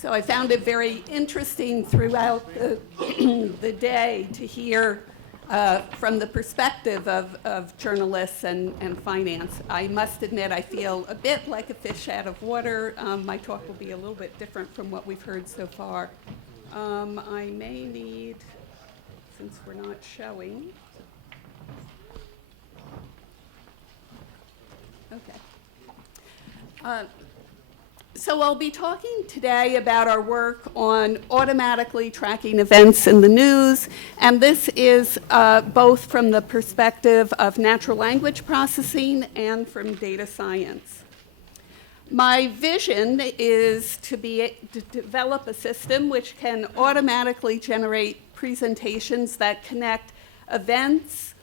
So I found it very interesting throughout the day to hear from the perspective of journalists and finance. I must admit I feel a bit like a fish out of water. My talk will be a little bit different from what we've heard so far. I may need, since we're not showing. Okay. So I'll be talking today about our work on automatically tracking events in the news, and this is both from the perspective of natural language processing and from data science. My vision is to develop a system which can automatically generate presentations that connect events,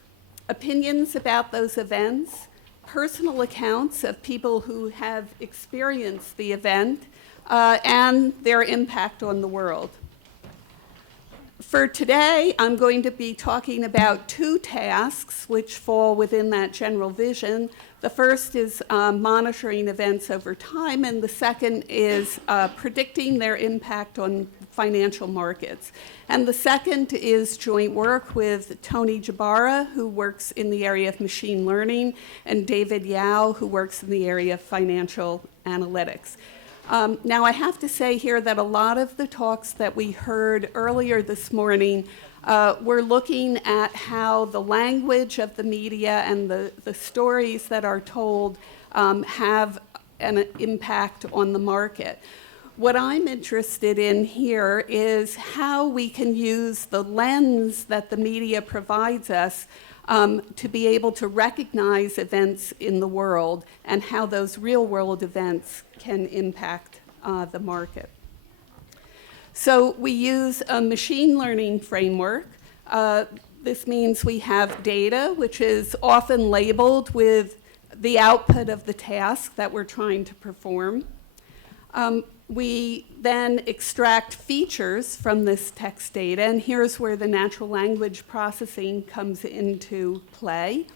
opinions about those events, personal accounts of people who have experienced the event, and their impact on the world. For today, I'm going to be talking about two tasks which fall within that general vision. The first is monitoring events over time, and the second is predicting their impact on financial markets. And the second is joint work with Tony Jabara, who works in the area of machine learning, and David Yao, who works in the area of financial analytics. Now, I have to say here that a lot of the talks that we heard earlier this morning were looking at how the language of the media and the stories that are told have an impact on the market. What I'm interested in here is how we can use the lens that the media provides us to be able to recognize events in the world and how those real-world events can impact the market. So we use a machine learning framework. This means we have data, which is often labeled with the output of the task that we're trying to perform. We then extract features from this text data, and here's where the natural language processing comes into play.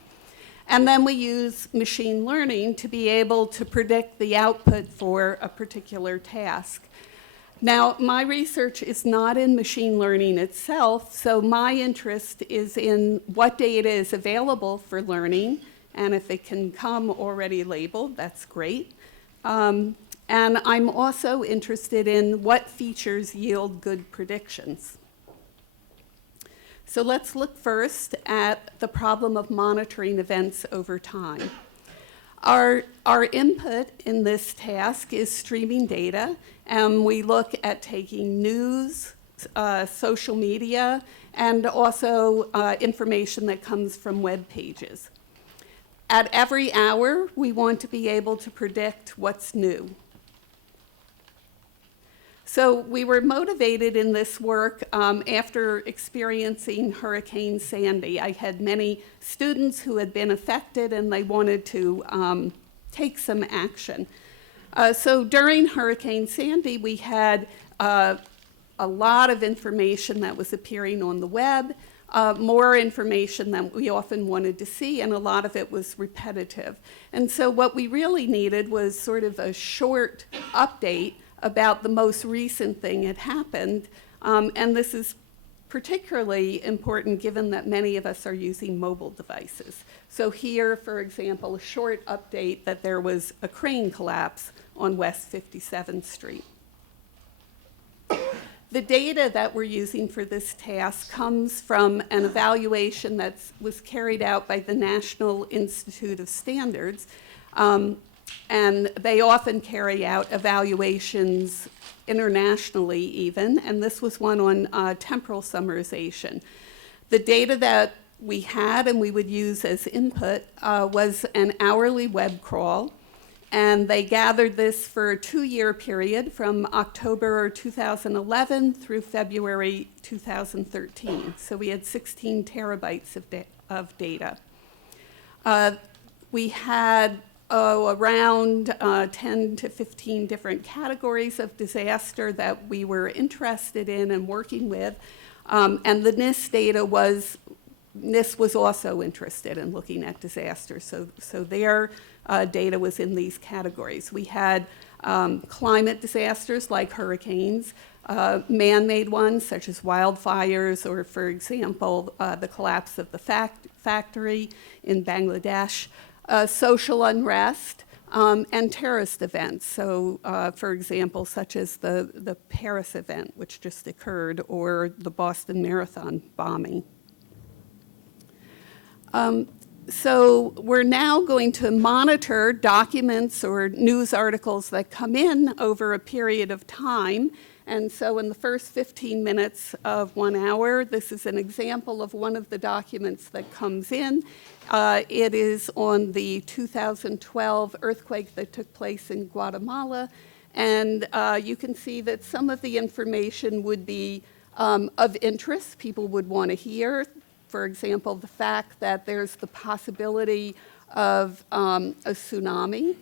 And then we use machine learning to be able to predict the output for a particular task. Now, my research is not in machine learning itself, so my interest is in what data is available for learning, and if it can come already labeled, that's great. And I'm also interested in what features yield good predictions. So let's look first at the problem of monitoring events over time. Our input in this task is streaming data, and we look at taking news, social media, and also information that comes from web pages. At every hour, we want to be able to predict what's new. So we were motivated in this work after experiencing Hurricane Sandy. I had many students who had been affected and they wanted to take some action. So during Hurricane Sandy, we had a lot of information that was appearing on the web, more information than we often wanted to see, and a lot of it was repetitive. And so what we really needed was sort of a short update about the most recent thing that happened, and this is particularly important given that many of us are using mobile devices. So here, for example, a short update that there was a crane collapse on West 57th Street. The data that we're using for this task comes from an evaluation that was carried out by the National Institute of Standards, and they often carry out evaluations internationally even, and this was one on temporal summarization. The data that we had and we would use as input was an hourly web crawl, and they gathered this for a 2-year period from October 2011 through February 2013. So we had 16 terabytes of data. We had around 10 to 15 different categories of disaster that we were interested in and working with. And the NIST data NIST was also interested in looking at disasters. So their data was in these categories. We had climate disasters like hurricanes, man-made ones such as wildfires, or for example, the collapse of the factory in Bangladesh, social unrest, and terrorist events. So, for example, such as the Paris event, which just occurred, or the Boston Marathon bombing. So we're now going to monitor documents or news articles that come in over a period of time. And so in the first 15 minutes of 1 hour, this is an example of one of the documents that comes in. It is on the 2012 earthquake that took place in Guatemala. And you can see that some of the information would be of interest. People would want to hear. For example, the fact that there's the possibility of a tsunami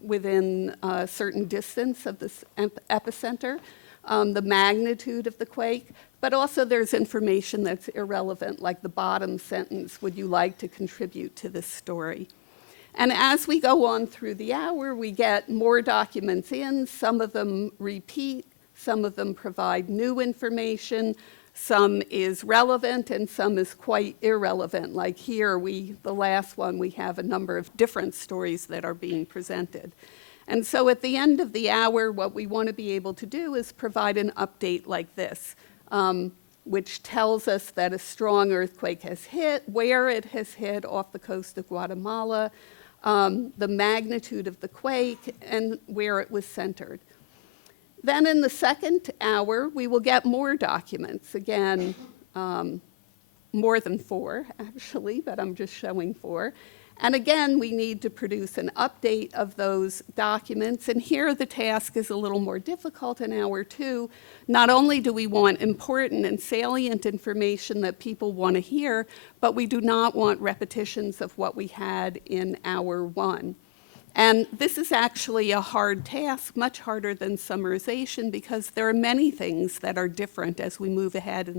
within a certain distance of this epicenter, the magnitude of the quake, but also there's information that's irrelevant, like the bottom sentence, would you like to contribute to this story? And as we go on through the hour, we get more documents in. Some of them repeat, some of them provide new information, some is relevant, and some is quite irrelevant. Like here, the last one, we have a number of different stories that are being presented. And so at the end of the hour, what we want to be able to do is provide an update like this, which tells us that a strong earthquake has hit, where it has hit off the coast of Guatemala, the magnitude of the quake, and where it was centered. Then in the second hour, we will get more documents. Again, more than 4, actually, but I'm just showing 4. And again, we need to produce an update of those documents. And here the task is a little more difficult in hour 2. Not only do we want important and salient information that people want to hear, but we do not want repetitions of what we had in hour 1. And this is actually a hard task, much harder than summarization, because there are many things that are different as we move ahead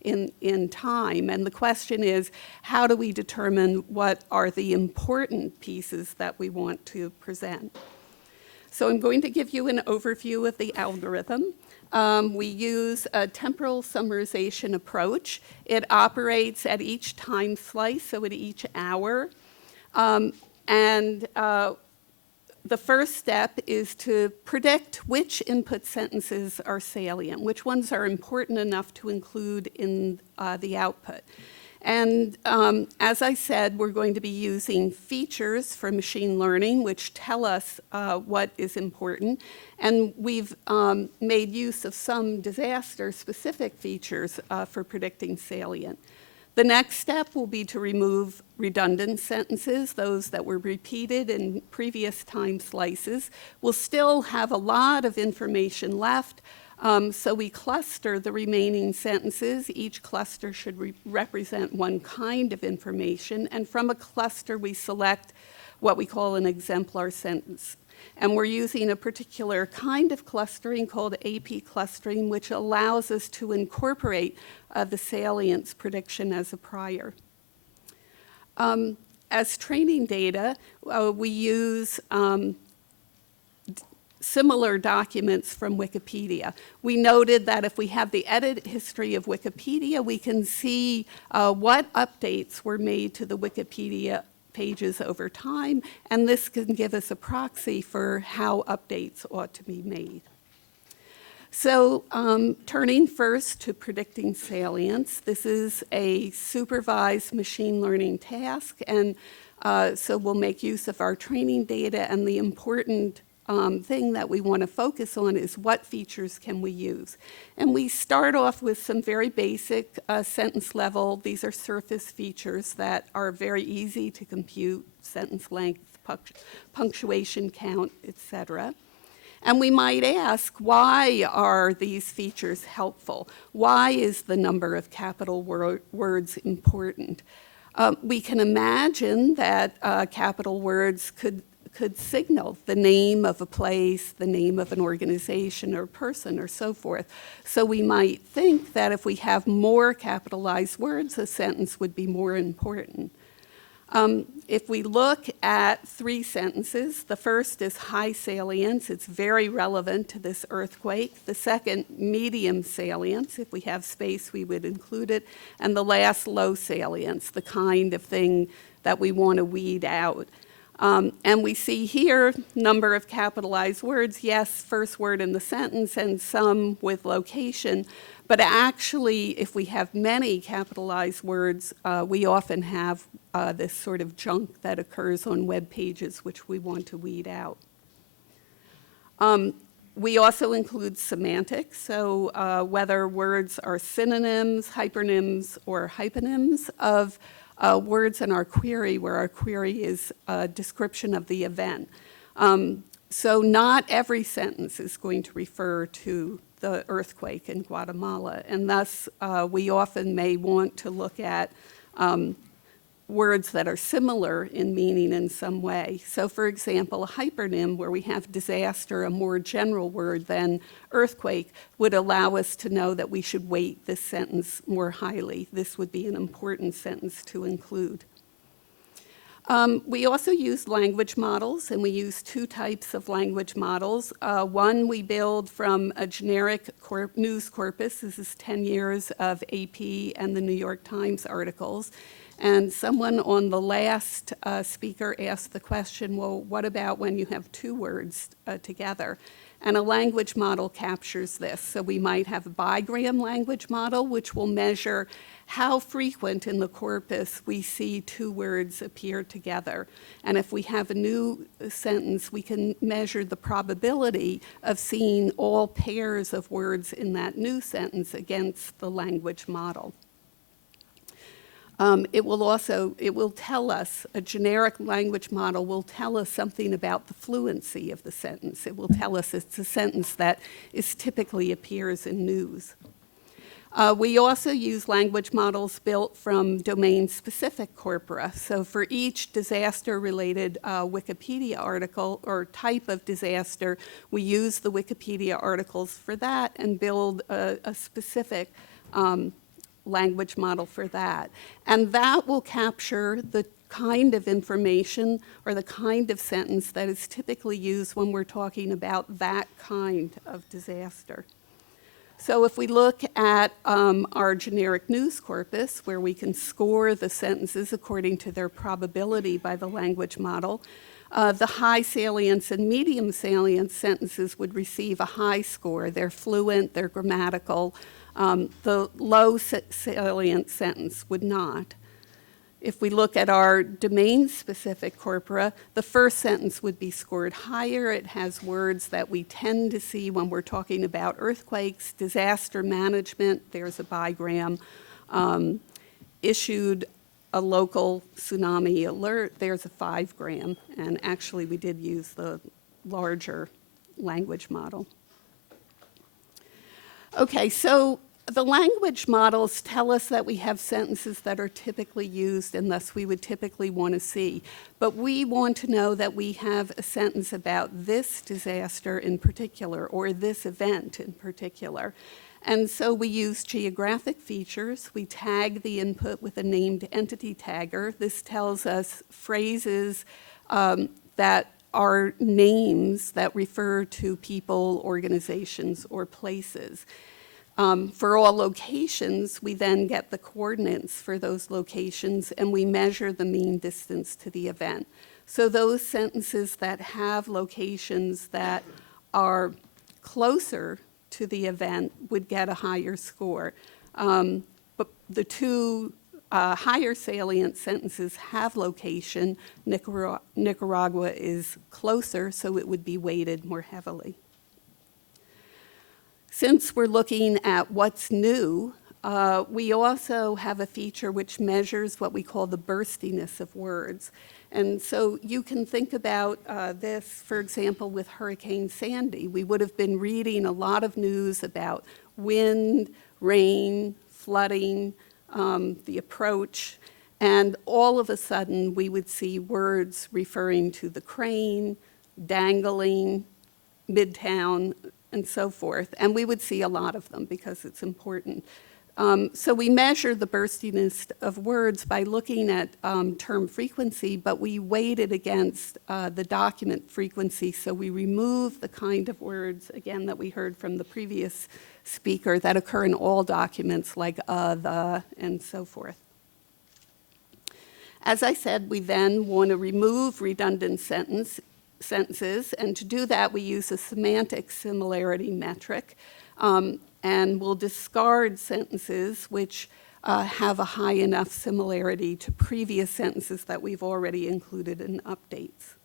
in time. And the question is, how do we determine what are the important pieces that we want to present? So I'm going to give you an overview of the algorithm. We use a temporal summarization approach. It operates at each time slice, so at each hour. The first step is to predict which input sentences are salient, which ones are important enough to include in the output. And as I said, we're going to be using features for machine learning, which tell us what is important. And we've made use of some disaster-specific features for predicting salient. The next step will be to remove redundant sentences, those that were repeated in previous time slices. We'll still have a lot of information left, so we cluster the remaining sentences. Each cluster should represent one kind of information, and from a cluster we select what we call an exemplar sentence. And we're using a particular kind of clustering called AP clustering, which allows us to incorporate the salience prediction as a prior. As training data, we use similar documents from Wikipedia. We noted that if we have the edit history of Wikipedia, we can see what updates were made to the Wikipedia pages over time, and this can give us a proxy for how updates ought to be made. So turning first to predicting salience, this is a supervised machine learning task, and so we'll make use of our training data, and the important thing that we want to focus on is what features can we use. And we start off with some very basic sentence level. These are surface features that are very easy to compute: sentence length, punctuation count, etc. And we might ask, why are these features helpful? Why is the number of capital words important? We can imagine that capital words could signal the name of a place, the name of an organization or person, or so forth. So we might think that if we have more capitalized words, a sentence would be more important. If we look at 3 sentences, the first is high salience. It's very relevant to this earthquake. The second, medium salience. If we have space, we would include it. And the last, low salience, the kind of thing that we want to weed out. And we see here number of capitalized words, yes, first word in the sentence, and some with location. But actually, if we have many capitalized words, we often have this sort of junk that occurs on web pages, which we want to weed out. We also include semantics, so whether words are synonyms, hypernyms, or hyponyms of words in our query, where our query is a description of the event. So not every sentence is going to refer to the earthquake in Guatemala, and thus we often may want to look at words that are similar in meaning in some way. So for example, a hypernym, where we have disaster, a more general word than earthquake, would allow us to know that we should weight this sentence more highly. This would be an important sentence to include. We also use language models, and we use 2 types of language models. One we build from a generic news corpus. This is 10 years of AP and the New York Times articles. And someone on the last speaker asked the question, well, what about when you have 2 words together? And a language model captures this. So we might have a bigram language model, which will measure how frequent in the corpus we see 2 words appear together. And if we have a new sentence, we can measure the probability of seeing all pairs of words in that new sentence against the language model. It will tell us, a generic language model will tell us something about the fluency of the sentence. It will tell us it's a sentence that typically appears in news. We also use language models built from domain-specific corpora. So for each disaster-related Wikipedia article or type of disaster, we use the Wikipedia articles for that and build a specific language model for that. And that will capture the kind of information or the kind of sentence that is typically used when we're talking about that kind of disaster. So if we look at our generic news corpus, where we can score the sentences according to their probability by the language model, the high salience and medium salience sentences would receive a high score. They're fluent, they're grammatical. The low salient sentence would not. If we look at our domain-specific corpora, the first sentence would be scored higher. It has words that we tend to see when we're talking about earthquakes, disaster management, there's a bigram, issued a local tsunami alert, there's a 5-gram, and actually we did use the larger language model. Okay, so the language models tell us that we have sentences that are typically used and thus we would typically want to see. But we want to know that we have a sentence about this disaster in particular or this event in particular. And so we use geographic features. We tag the input with a named entity tagger. This tells us phrases that are names that refer to people, organizations, or places. For all locations, we then get the coordinates for those locations, and we measure the mean distance to the event. So those sentences that have locations that are closer to the event would get a higher score. But the 2 higher salient sentences have location. Nicaragua is closer, so it would be weighted more heavily. Since we're looking at what's new, we also have a feature which measures what we call the burstiness of words. And so you can think about this, for example, with Hurricane Sandy. We would have been reading a lot of news about wind, rain, flooding, the approach, and all of a sudden we would see words referring to the crane, dangling, Midtown, and so forth. And we would see a lot of them because it's important So we measure the burstiness of words by looking at term frequency, but we weight it against the document frequency. So we remove the kind of words, again, that we heard from the previous speaker that occur in all documents, like the, and so forth. As I said, we then want to remove redundant sentences, and to do that, we use a semantic similarity metric. And we'll discard sentences which have a high enough similarity to previous sentences that we've already included in updates.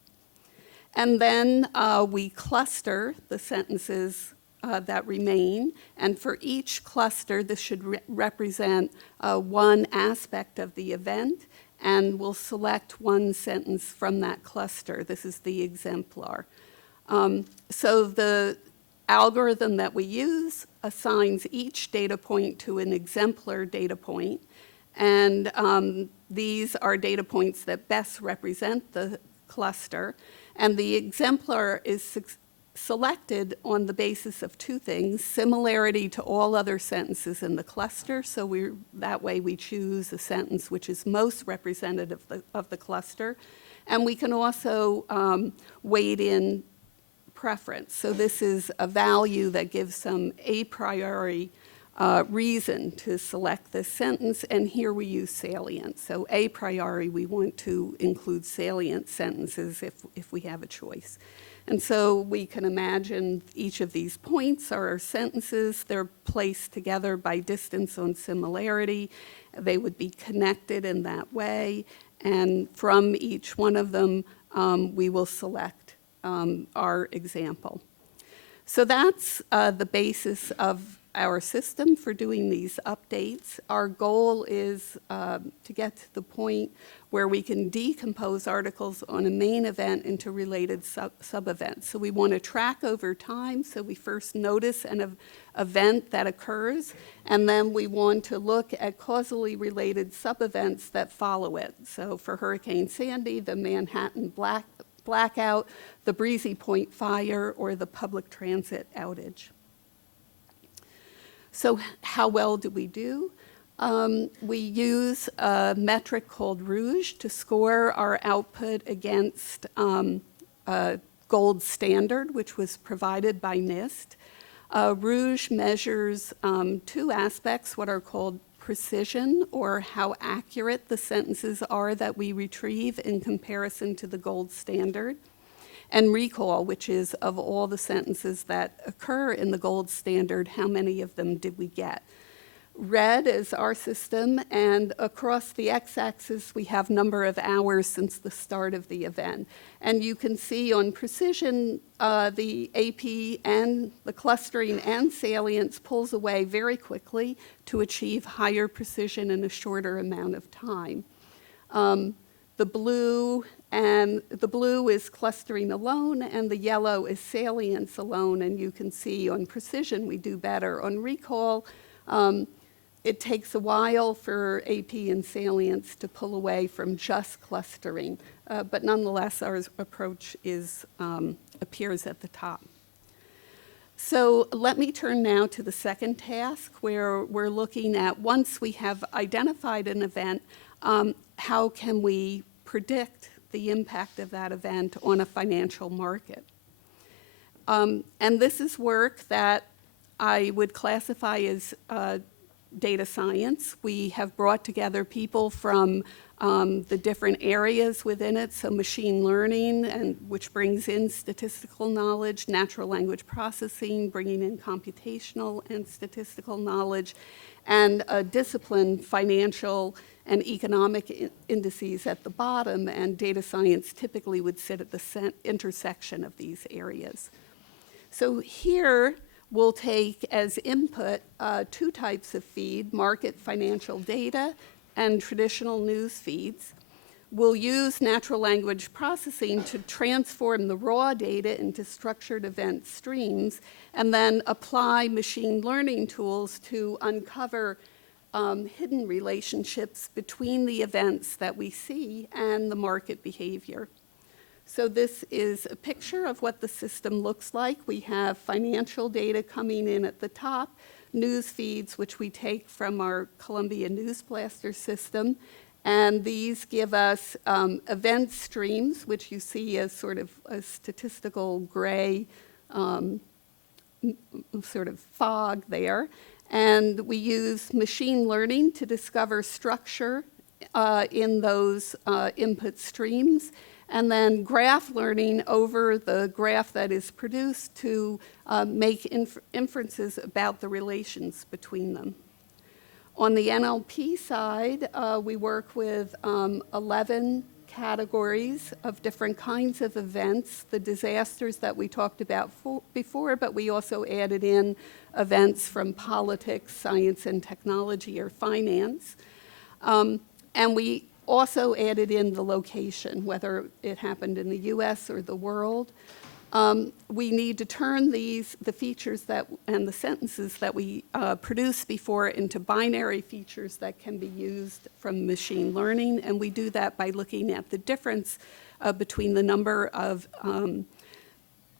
And then we cluster the sentences that remain, and for each cluster, this should represent one aspect of the event, and we'll select one sentence from that cluster. This is the exemplar. So the algorithm that we use assigns each data point to an exemplar data point, and these are data points that best represent the cluster, and the exemplar is selected on the basis of two things: similarity to all other sentences in the cluster, so that way we choose a sentence which is most representative of the cluster, and we can also weight in preference. So this is a value that gives some a priori reason to select this sentence, and here we use salience. So a priori, we want to include salient sentences if we have a choice. And so we can imagine each of these points are our sentences. They're placed together by distance on similarity. They would be connected in that way, and from each one of them, we will select our example. So that's the basis of our system for doing these updates. Our goal is to get to the point where we can decompose articles on a main event into related sub-events. So we want to track over time, so we first notice an event that occurs, and then we want to look at causally related sub-events that follow it. So for Hurricane Sandy, the Manhattan blackout, the Breezy Point fire, or the public transit outage. So how well do we do? We use a metric called Rouge to score our output against a gold standard, which was provided by NIST. Rouge measures two aspects, what are called precision, or how accurate the sentences are that we retrieve in comparison to the gold standard, and recall, which is of all the sentences that occur in the gold standard, how many of them did we get? Red is our system, and across the x-axis we have number of hours since the start of the event. And you can see on precision, the AP and the clustering and salience pulls away very quickly to achieve higher precision in a shorter amount of time. The blue is clustering alone, and the yellow is salience alone, and you can see on precision we do better. On recall, it takes a while for AP and salience to pull away from just clustering, but nonetheless our approach appears at the top. So let me turn now to the second task, where we're looking at, once we have identified an event, how can we predict the impact of that event on a financial market? And this is work that I would classify as data science. We have brought together people from the different areas within it, so machine learning, and which brings in statistical knowledge, natural language processing, bringing in computational and statistical knowledge, and a discipline, financial and economic indices at the bottom, and data science typically would sit at the intersection of these areas. So here, we'll take as input two types of feed: market financial data and traditional news feeds. We'll use natural language processing to transform the raw data into structured event streams, and then apply machine learning tools to uncover hidden relationships between the events that we see and the market behavior. So this is a picture of what the system looks like. We have financial data coming in at the top, news feeds, which we take from our Columbia News Blaster system. And these give us event streams, which you see as sort of a statistical gray sort of fog there. And we use machine learning to discover structure in those input streams, and then graph learning over the graph that is produced to make inferences about the relations between them. On the NLP side, we work with 11 categories of different kinds of events, the disasters that we talked about before, but we also added in events from politics, science and technology, or finance. And we also added in the location, whether it happened in the US or the world. We need to turn the features and the sentences that we produced before into binary features that can be used from machine learning, and we do that by looking at the difference between the number of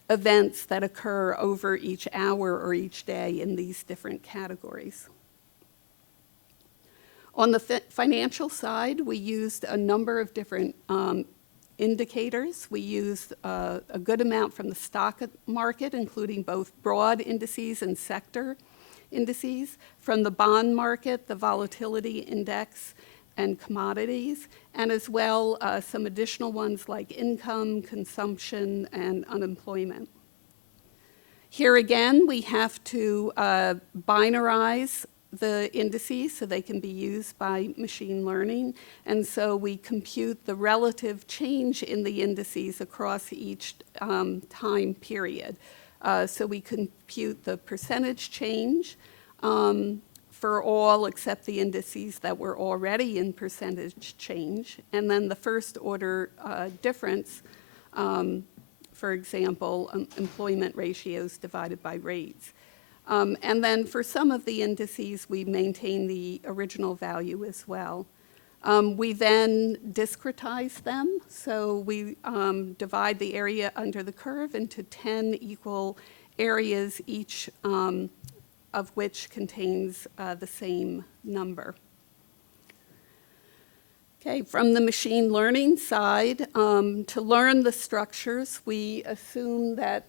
events that occur over each hour or each day in these different categories. On the financial side, we used a number of different indicators. We used a good amount from the stock market, including both broad indices and sector indices, from the bond market, the volatility index, and commodities, and as well some additional ones like income, consumption, and unemployment. Here again, we have to binarize the indices so they can be used by machine learning, and so we compute the relative change in the indices across each time period. So we compute the percentage change for all except the indices that were already in percentage change, and then the first order difference, for example, employment ratios divided by rates. And then for some of the indices, we maintain the original value as well. We then discretize them, so we divide the area under the curve into 10 equal areas, each of which contains the same number. Okay, from the machine learning side, to learn the structures, we assume that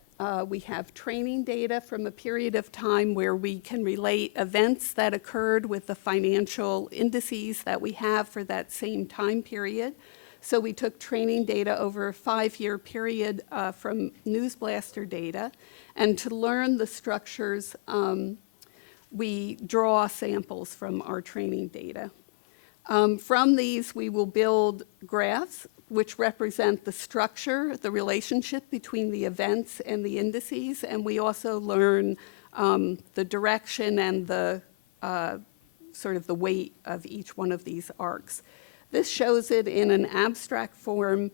we have training data from a period of time where we can relate events that occurred with the financial indices that we have for that same time period. So we took training data over a 5-year period from News Blaster data, and to learn the structures, we draw samples from our training data. From these, we will build graphs which represent the structure, the relationship between the events and the indices, and we also learn the direction and the sort of the weight of each one of these arcs. This shows it in an abstract form.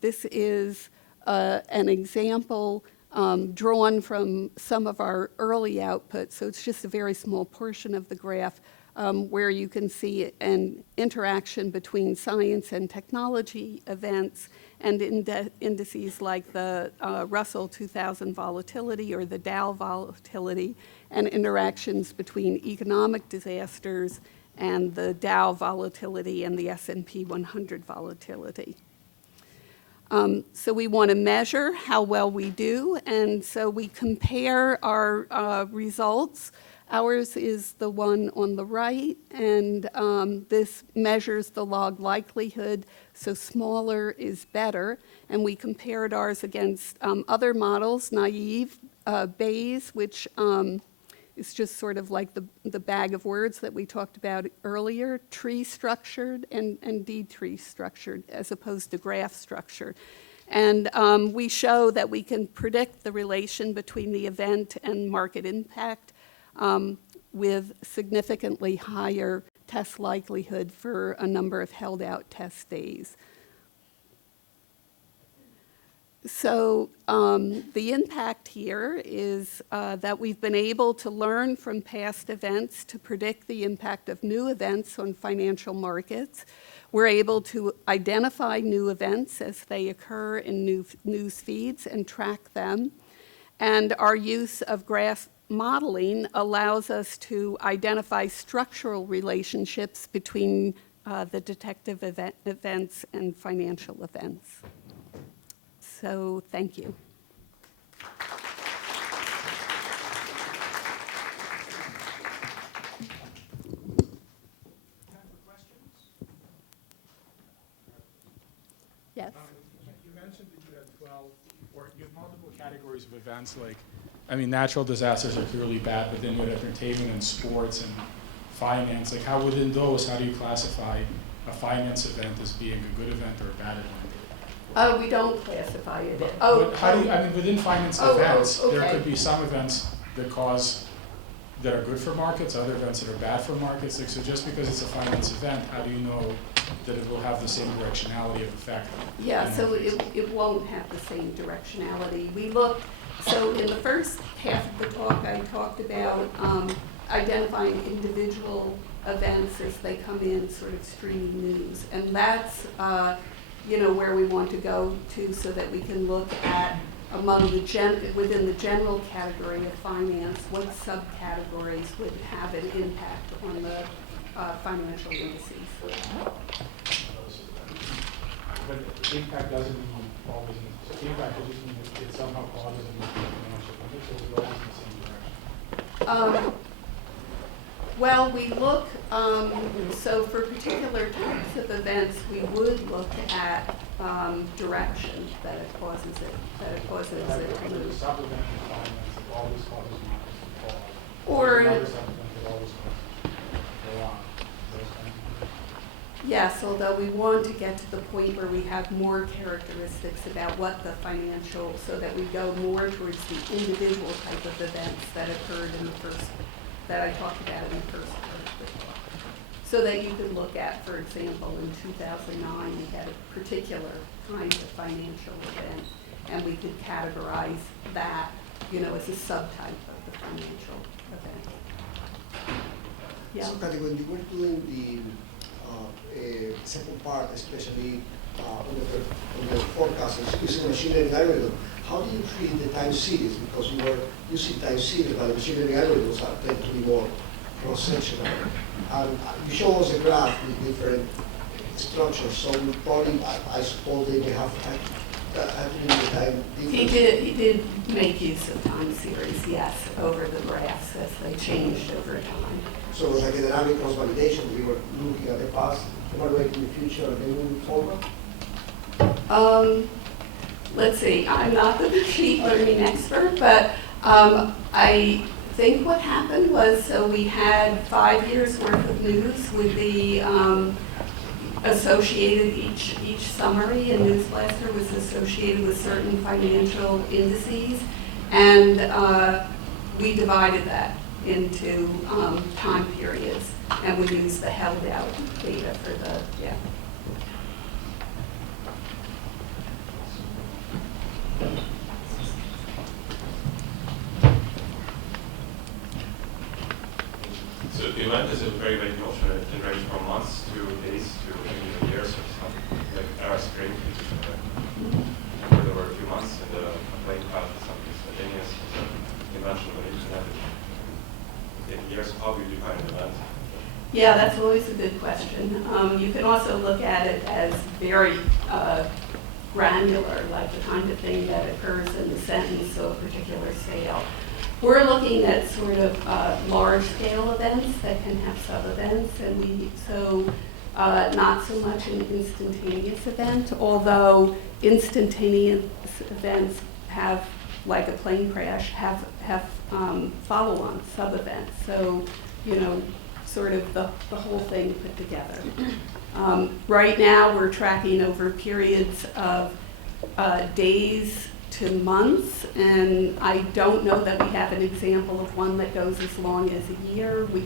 This is an example drawn from some of our early outputs, so it's just a very small portion of the graph, where you can see an interaction between science and technology events and indices like the Russell 2000 volatility or the Dow volatility, and interactions between economic disasters and the Dow volatility and the S&P 100 volatility. So we want to measure how well we do, and so we compare our results. Ours is the one on the right, and this measures the log likelihood, so smaller is better. And we compared ours against other models, naive, Bayes, which is just sort of like the bag of words that we talked about earlier, tree structured and deed tree structured, as opposed to graph structured. And we show that we can predict the relation between the event and market impact with significantly higher test likelihood for a number of held out test days. So the impact here is that we've been able to learn from past events to predict the impact of new events on financial markets. We're able to identify new events as they occur in news feeds and track them. And our use of graph modeling allows us to identify structural relationships between the detective events and financial events. So, thank you. Yes. You mentioned that you had 12, or you have multiple categories of events, like, I mean, natural disasters are clearly bad, but then you have entertainment and sports and finance. Like, how within those, how do you classify a finance event as being a good event or a bad event? We don't classify it. But how do you, I mean, within finance events, okay. there could be some events that are good for markets, other events that are bad for markets. Like, so just because it's a finance event, how do you know that it will have the same directionality of effect? Yeah, so it won't have the same directionality. We look, so in the first half of the talk, I talked about identifying individual events as they come in, sort of streaming news. And that's, where we want to go to so that we can look at among within the general category of finance, what subcategories would have an impact on the financial indices. But the impact doesn't mean always, the impact will just mean it somehow causes a financial limit, so it's always in the same direction. Well, we look, so for particular types of events, we would look at direction that it causes it to move. Supplement in finance that always causes markets to fall. Or another supplement that always causes to go on. Those kinds of things. yes, although we want to get to the point where we have more characteristics about what the financial, so that we go more towards the individual type of events that occurred in the first, that I talked about in the first part of the talk. So that you could look at, for example, in 2009, we had a particular kind of financial event, and we could categorize that, as a subtype of the financial event. Yeah. So, Kathy, when you were doing the second part, especially on the forecast using machine learning algorithm, how do you treat the time series? Because you were using time series, but the machine learning algorithms tend to be more cross-sectional. You show us a graph with different structures, so probably, I suppose they may have to do the time difference. He did make use of time series, yes, over the graphs as they changed over time. So it was like a dynamic cross-validation. We were looking at the past, evaluating the future, and then moving forward. Let's see, I'm not the machine learning expert, but I think what happened was, so we had 5 years worth of news with the associated, each summary and newsletter was associated with certain financial indices, and we divided that into time periods, and we used the held out data for the, yeah. So the event is a very vague notion. It can range from months to days to even years or something. Like our spring, where there were a few months and the plane crash or something instantaneous. The invention of the internet. In years, how do you define an event? Yeah, that's always a good question. You can also look at it as very granular, like the kind of thing that occurs in the sentence of a particular scale. We're looking at sort of large-scale events that can have sub-events, and not so much an instantaneous event, although instantaneous events have, like a plane crash, have follow-on sub-events. So, sort of the whole thing put together. Right now, we're tracking over periods of days to months, and I don't know that we have an example of one that goes as long as a year. We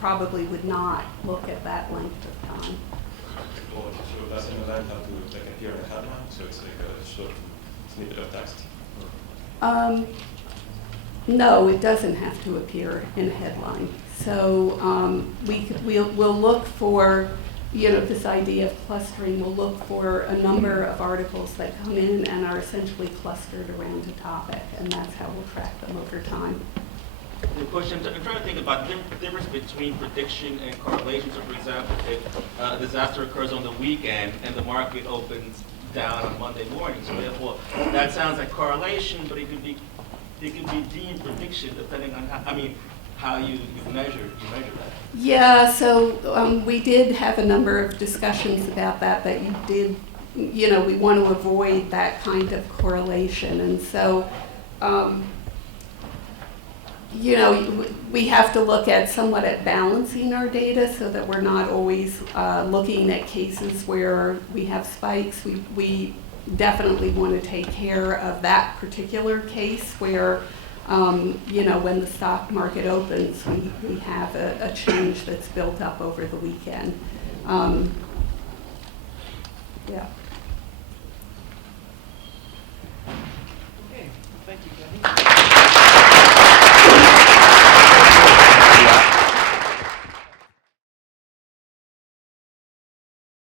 probably would not look at that length of time. So does an event have to appear in a headline? So it's like a short snippet of text? No, it doesn't have to appear in a headline. So we'll look for, this idea of clustering. We'll look for a number of articles that come in and are essentially clustered around a topic, and that's how we'll track them over time. the question, I'm trying to think about the difference between prediction and correlation. So, for example, if a disaster occurs on the weekend and the market opens down on Monday morning, so therefore that sounds like correlation, but it could be deemed prediction depending on how you measure that. Yeah, so we did have a number of discussions about that you did, we want to avoid that kind of correlation. And so, we have to look at somewhat at balancing our data so that we're not always looking at cases where we have spikes. We definitely want to take care of that particular case where, when the stock market opens, we have a change that's built up over the weekend. Yeah. Okay, thank you, Kathy.